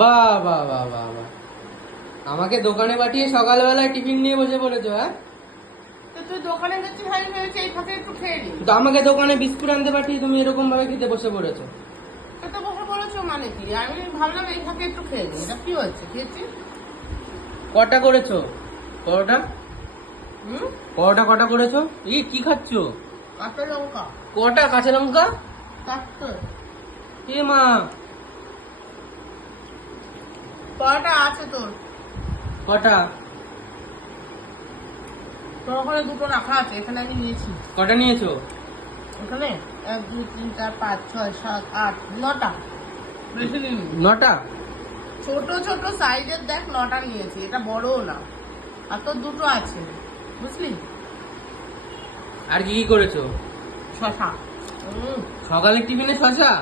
বাহ বাহ বাহ বাহ বাহ, আমাকে দোকানে পাঠিয়ে সকালবেলায় টিফিন নিয়ে বসে পড়েছো? হ্যাঁ, তো তুই দোকানে গেছিস, ভাই ভেবেছি এই ফাঁকে একটু খেয়ে নি। তো আমাকে দোকানে বিস্কুট আনতে পাঠিয়ে তুমি এরকম ভাবে খেতে বসে পড়েছো। তো বসে বলেছো মানে কি? আমি ভাবলাম এই ফাঁকে একটু খেয়ে নি। এটা কি হচ্ছে? খেয়েছিস? কটা করেছো পরোটা? হুম, পরোটা কটা করেছো? কি খাচ্ছো? কাঁচা লঙ্কা কটা কাঁচা লঙ্কা? চারটে। এ মা, কয়টা আছে তোর? কটা? তোর ওখানে দুটো রাখা আছে, এখানে আমি নিয়েছি। কটা নিয়েছো? ওখানে 1 2 3 4 5 6 7 8 9টা। বেশি নিইনি। 9টা? ছোট ছোট সাইজের দেখ 9টা নিয়েছি, এটা বড়ও না। আর তোর দুটো আছে, বুঝলি? আর কি কি করেছো? শশা। সকালে টিফিনে শসা?